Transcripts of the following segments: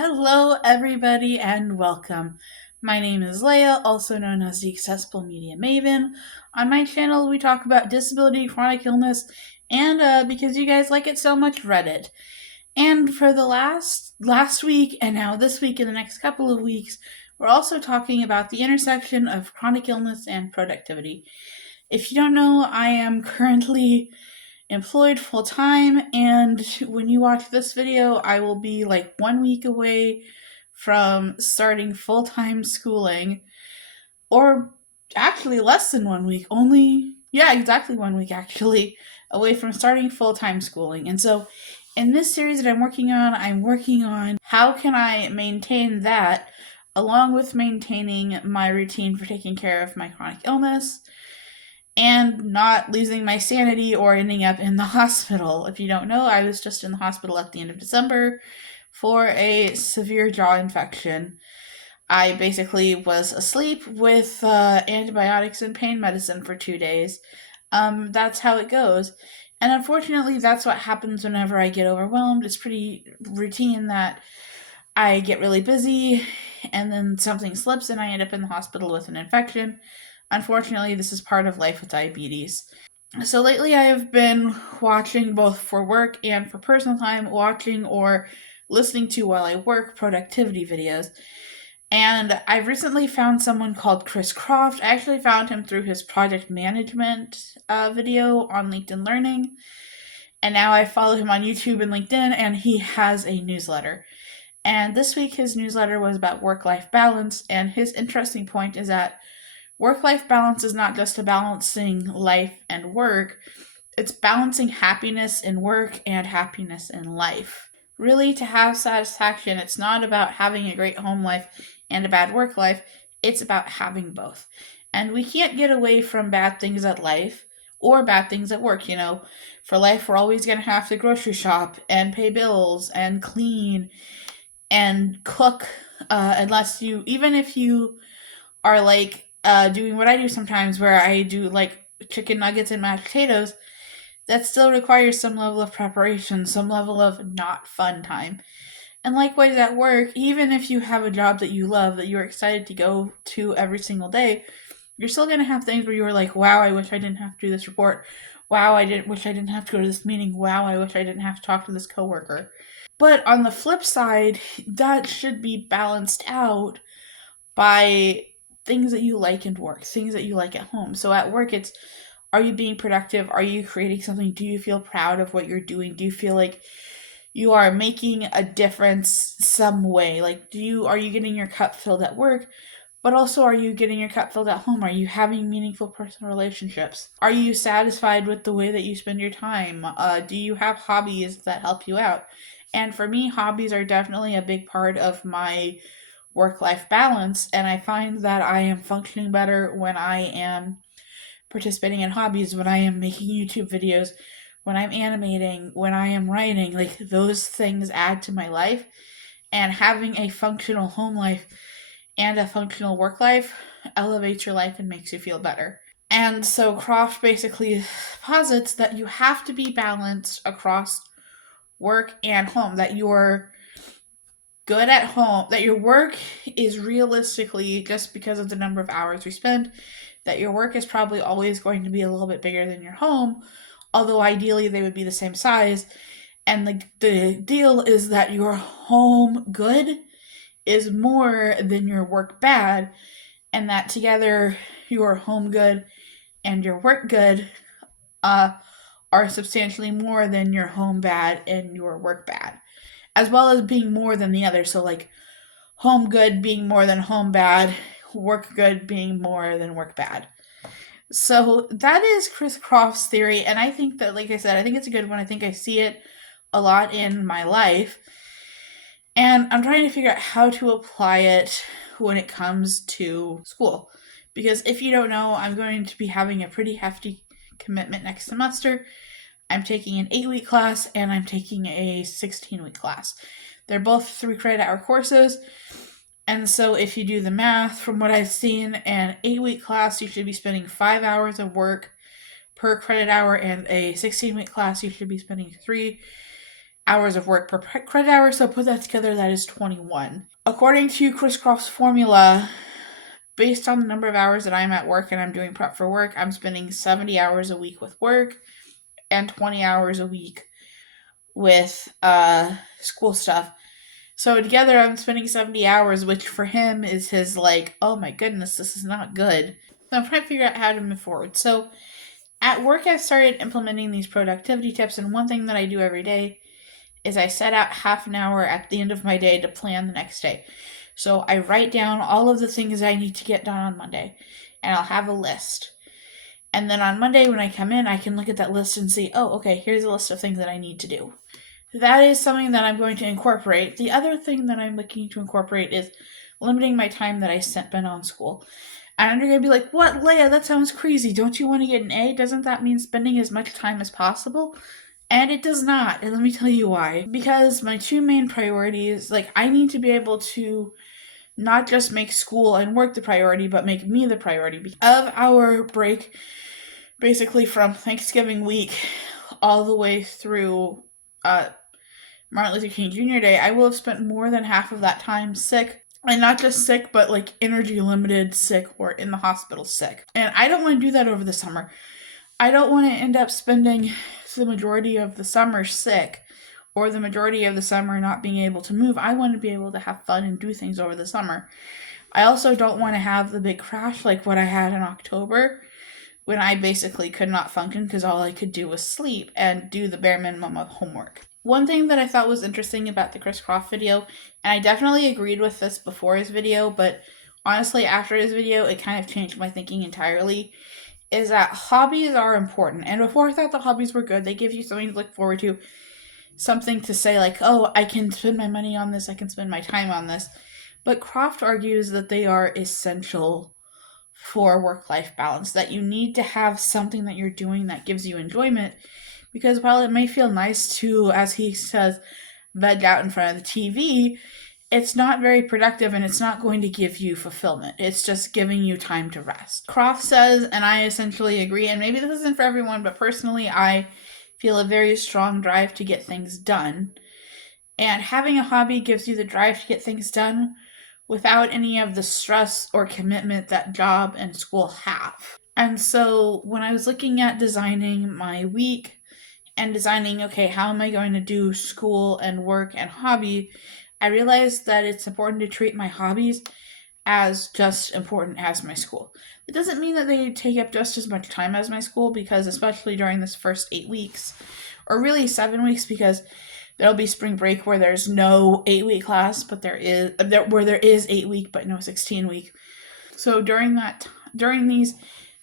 Hello, everybody, and welcome. My name is Laigha, also known as the Accessible Media Maven. On my channel, we talk about disability, chronic illness, and because you guys like it so much, Reddit. And for the last week, and now this week and the next couple of weeks, we're also talking about the intersection of chronic illness and productivity. If you don't know, I am currently employed full time, and when you watch this video, I will be like 1 week away from starting full time schooling, or actually less than 1 week, yeah, exactly 1 week actually, away from starting full time schooling. And so, in this series that I'm working on how can I maintain that along with maintaining my routine for taking care of my chronic illness and not losing my sanity or ending up in the hospital. If you don't know, I was just in the hospital at the end of December for a severe jaw infection. I basically was asleep with antibiotics and pain medicine for 2 days. That's how it goes. And unfortunately, that's what happens whenever I get overwhelmed. It's pretty routine that I get really busy and then something slips and I end up in the hospital with an infection. Unfortunately, this is part of life with diabetes. So lately, I have been watching both for work and for personal time, watching or listening to while I work productivity videos. And I've recently found someone called Chris Croft. I actually found him through his project management video on LinkedIn Learning. And now I follow him on YouTube and LinkedIn, and he has a newsletter. And this week, his newsletter was about work life balance. And his interesting point is that work life balance is not just a balancing life and work, it's balancing happiness in work and happiness in life. Really, to have satisfaction, it's not about having a great home life and a bad work life, it's about having both. And we can't get away from bad things at life or bad things at work. For life, we're always going to have to grocery shop and pay bills and clean and cook, even if you are like doing what I do sometimes, where I do like chicken nuggets and mashed potatoes, that still requires some level of preparation, some level of not fun time. And likewise at work, even if you have a job that you love, that you're excited to go to every single day, you're still going to have things where you're like, wow, I wish I didn't have to do this report. Wow, wish I didn't have to go to this meeting. Wow, I wish I didn't have to talk to this coworker. But on the flip side, that should be balanced out by things that you like in work, things that you like at home. So at work, it's, are you being productive? Are you creating something? Do you feel proud of what you're doing? Do you feel like you are making a difference some way? Like, are you getting your cup filled at work? But also, are you getting your cup filled at home? Are you having meaningful personal relationships? Are you satisfied with the way that you spend your time? Do you have hobbies that help you out? And for me, hobbies are definitely a big part of my work life balance. And I find that I am functioning better when I am participating in hobbies, when I am making YouTube videos, when I'm animating, when I am writing. Like, those things add to my life. And having a functional home life and a functional work life elevates your life and makes you feel better. And so Croft basically posits that you have to be balanced across work and home, that you're good at home, that your work is realistically, just because of the number of hours we spend, that your work is probably always going to be a little bit bigger than your home, although ideally they would be the same size. And the deal is that your home good is more than your work bad, and that together your home good and your work good uh, are substantially more than your home bad and your work bad, as well as being more than the other. So, like, home good being more than home bad, work good being more than work bad. So that is Chris Croft's theory, and I think that, like I said, I think it's a good one. I think I see it a lot in my life, and I'm trying to figure out how to apply it when it comes to school. Because if you don't know, I'm going to be having a pretty hefty commitment next semester. I'm taking an 8-week class and I'm taking a 16-week class. They're both 3 credit hour courses. And so if you do the math, from what I've seen, an 8-week class, you should be spending 5 hours of work per credit hour, and a 16-week class, you should be spending 3 hours of work per credit hour, so put that together, that is 21. According to Chris Croft's formula, based on the number of hours that I'm at work and I'm doing prep for work, I'm spending 70 hours a week with work and 20 hours a week with school stuff. So together I'm spending 70 hours, which for him is his like, oh my goodness, this is not good. So I'm trying to figure out how to move forward. So at work, I started implementing these productivity tips, and one thing that I do every day is I set out half an hour at the end of my day to plan the next day. So I write down all of the things I need to get done on Monday, and I'll have a list. And then on Monday, when I come in, I can look at that list and see, oh, okay, here's a list of things that I need to do. That is something that I'm going to incorporate. The other thing that I'm looking to incorporate is limiting my time that I spend on school. And you're going to be like, what, Laigha? That sounds crazy. Don't you want to get an A? Doesn't that mean spending as much time as possible? And it does not. And let me tell you why. Because my two main priorities, like, I need to be able to not just make school and work the priority, but make me the priority. Of our break, basically from Thanksgiving week all the way through Martin Luther King Jr. Day, I will have spent more than half of that time sick. And not just sick, but like energy limited sick or in the hospital sick. And I don't want to do that over the summer. I don't want to end up spending the majority of the summer sick or the majority of the summer not being able to move. I want to be able to have fun and do things over the summer. I also don't want to have the big crash like what I had in October when I basically could not function because all I could do was sleep and do the bare minimum of homework. One thing that I thought was interesting about the Chris Croft video, and I definitely agreed with this before his video, but honestly after his video it kind of changed my thinking entirely, is that hobbies are important. And before I thought the hobbies were good, they give you something to look forward to, something to say like, oh, I can spend my money on this, I can spend my time on this. But Croft argues that they are essential for work-life balance, that you need to have something that you're doing that gives you enjoyment, because while it may feel nice to, as he says, veg out in front of the TV, it's not very productive and it's not going to give you fulfillment. It's just giving you time to rest. Croft says, and I essentially agree, and maybe this isn't for everyone, but personally I feel a very strong drive to get things done. And having a hobby gives you the drive to get things done without any of the stress or commitment that job and school have. And so when I was looking at designing my week and designing, okay, how am I going to do school and work and hobby, I realized that it's important to treat my hobbies as just important as my school. It doesn't mean that they take up just as much time as my school, because especially during this first 8 weeks, or really 7 weeks, because there'll be spring break where there's no 8-week class, but there is 8-week but no 16-week. So during these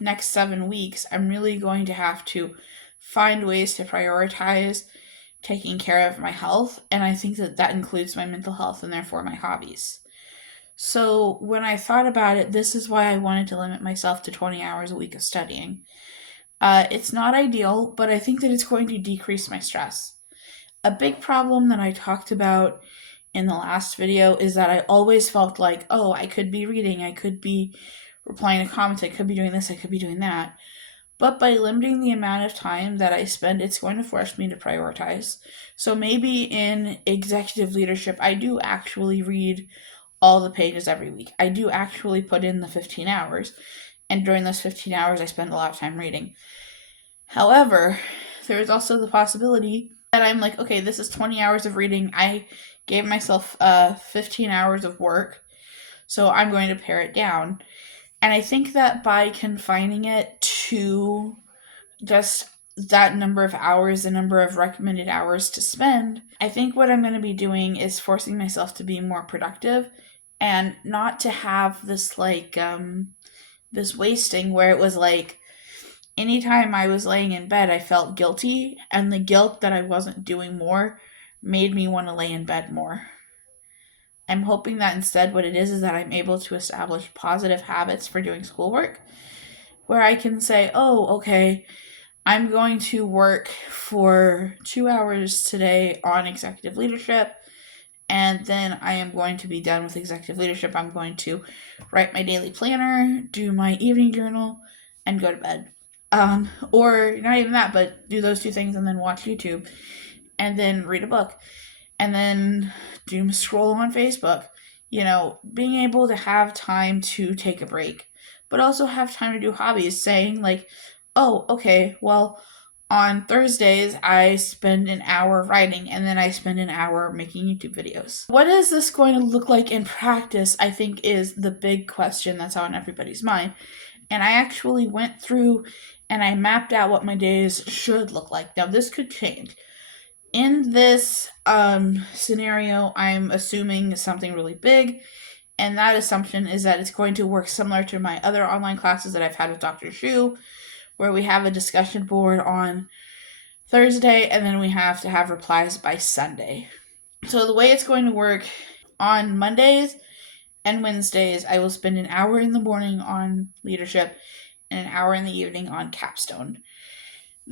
next 7 weeks, I'm really going to have to find ways to prioritize taking care of my health, and I think that that includes my mental health and therefore my hobbies. So when I thought about it, this is why I wanted to limit myself to 20 hours a week of studying. It's not ideal, but I think that it's going to decrease my stress. A big problem that I talked about in the last video is that I always felt like, oh, I could be reading, I could be replying to comments, I could be doing this, I could be doing that. But by limiting the amount of time that I spend, it's going to force me to prioritize. So maybe in executive leadership, I do actually read all the pages every week. I do actually put in the 15 hours. And during those 15 hours, I spend a lot of time reading. However, there is also the possibility that I'm like, okay, this is 20 hours of reading. I gave myself 15 hours of work, so I'm going to pare it down. And I think that by confining it to just that number of hours, the number of recommended hours to spend, I think what I'm going to be doing is forcing myself to be more productive and not to have this this wasting where it was like anytime I was laying in bed, I felt guilty, and the guilt that I wasn't doing more made me want to lay in bed more. I'm hoping that instead what it is that I'm able to establish positive habits for doing schoolwork, where I can say, oh, okay, I'm going to work for 2 hours today on executive leadership, and then I am going to be done with executive leadership. I'm going to write my daily planner, do my evening journal, and go to bed. Or not even that, but do those two things and then watch YouTube. and then read a book, and then doom scroll on Facebook. Being able to have time to take a break, but also have time to do hobbies, saying like, oh, okay, well, on Thursdays, I spend an hour writing and then I spend an hour making YouTube videos. What is this going to look like in practice, I think, is the big question that's on everybody's mind. And I actually went through and I mapped out what my days should look like. Now, this could change. In this scenario, I'm assuming something really big, and that assumption is that it's going to work similar to my other online classes that I've had with Dr. Shu, where we have a discussion board on Thursday, and then we have to have replies by Sunday. So the way it's going to work, on Mondays and Wednesdays, I will spend an hour in the morning on leadership and an hour in the evening on capstone.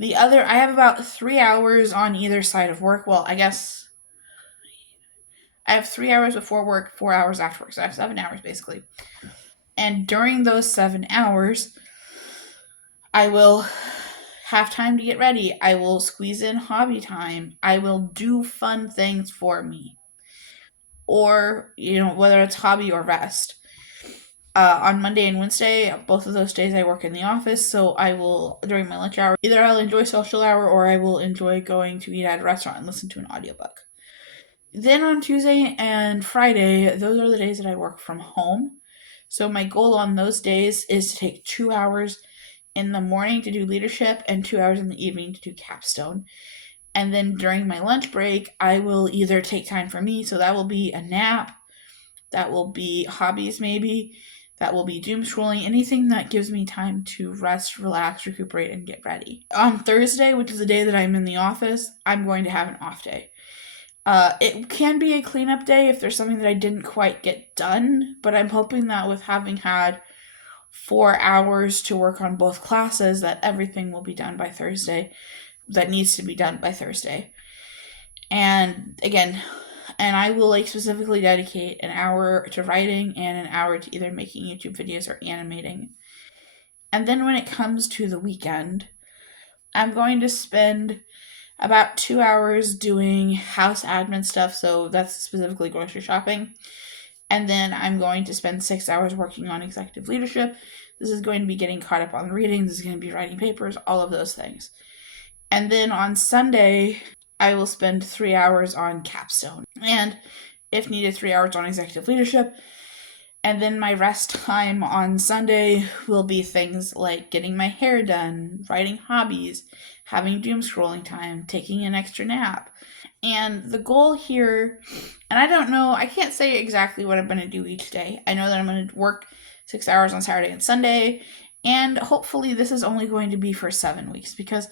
I have about 3 hours on either side of work. Well, I guess I have 3 hours before work, 4 hours after work. So I have 7 hours basically. And during those 7 hours, I will have time to get ready. I will squeeze in hobby time. I will do fun things for me. Or, whether it's hobby or rest. On Monday and Wednesday, both of those days I work in the office, so I will, during my lunch hour, either I'll enjoy social hour or I will enjoy going to eat at a restaurant and listen to an audiobook. Then on Tuesday and Friday, those are the days that I work from home. So my goal on those days is to take 2 hours in the morning to do leadership and 2 hours in the evening to do capstone. And then during my lunch break, I will either take time for me, so that will be a nap, that will be hobbies maybe, that will be doom scrolling, anything that gives me time to rest, relax, recuperate, and get ready. On Thursday, which is the day that I'm in the office, I'm going to have an off day. It can be a cleanup day if there's something that I didn't quite get done, but I'm hoping that with having had 4 hours to work on both classes, that everything will be done by Thursday that needs to be done by Thursday. And again, I will specifically dedicate an hour to writing and an hour to either making YouTube videos or animating. And then when it comes to the weekend, I'm going to spend about 2 hours doing house admin stuff, so that's specifically grocery shopping. And then I'm going to spend 6 hours working on executive leadership. This is going to be getting caught up on reading. This is going to be writing papers, all of those things. And then on Sunday, I will spend 3 hours on capstone. And if needed, 3 hours on executive leadership. And then my rest time on Sunday will be things like getting my hair done, writing hobbies, having doom scrolling time, taking an extra nap. And the goal here, and I don't know, I can't say exactly what I'm going to do each day. I know that I'm going to work 6 hours on Saturday and Sunday, and hopefully this is only going to be for 7 weeks, because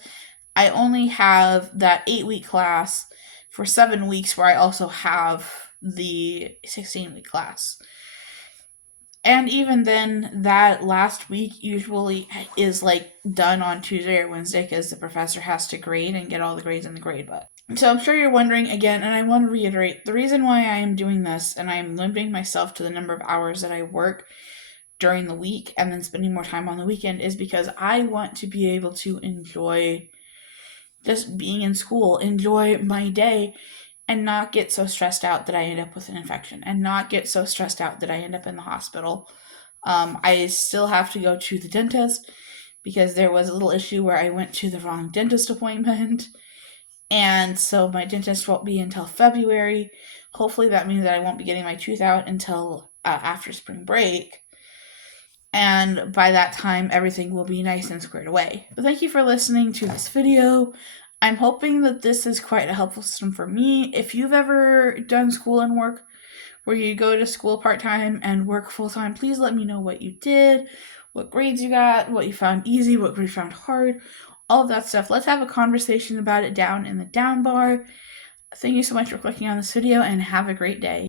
I only have that 8-week class for 7 weeks where I also have the 16-week class. And even then, that last week usually is done on Tuesday or Wednesday because the professor has to grade and get all the grades in the grade book. So I'm sure you're wondering again, and I want to reiterate, the reason why I am doing this and I am limiting myself to the number of hours that I work during the week and then spending more time on the weekend is because I want to be able to enjoy just being in school, enjoy my day, and not get so stressed out that I end up with an infection, and not get so stressed out that I end up in the hospital. I still have to go to the dentist because there was a little issue where I went to the wrong dentist appointment. And so my dentist won't be until February. Hopefully that means that I won't be getting my tooth out until after spring break. And by that time, everything will be nice and squared away. But thank you for listening to this video. I'm hoping that this is quite a helpful system for me. If you've ever done school and work where you go to school part-time and work full-time, please let me know what you did, what grades you got, what you found easy, what you found hard, all of that stuff. Let's have a conversation about it down in the down bar. Thank you so much for clicking on this video and have a great day.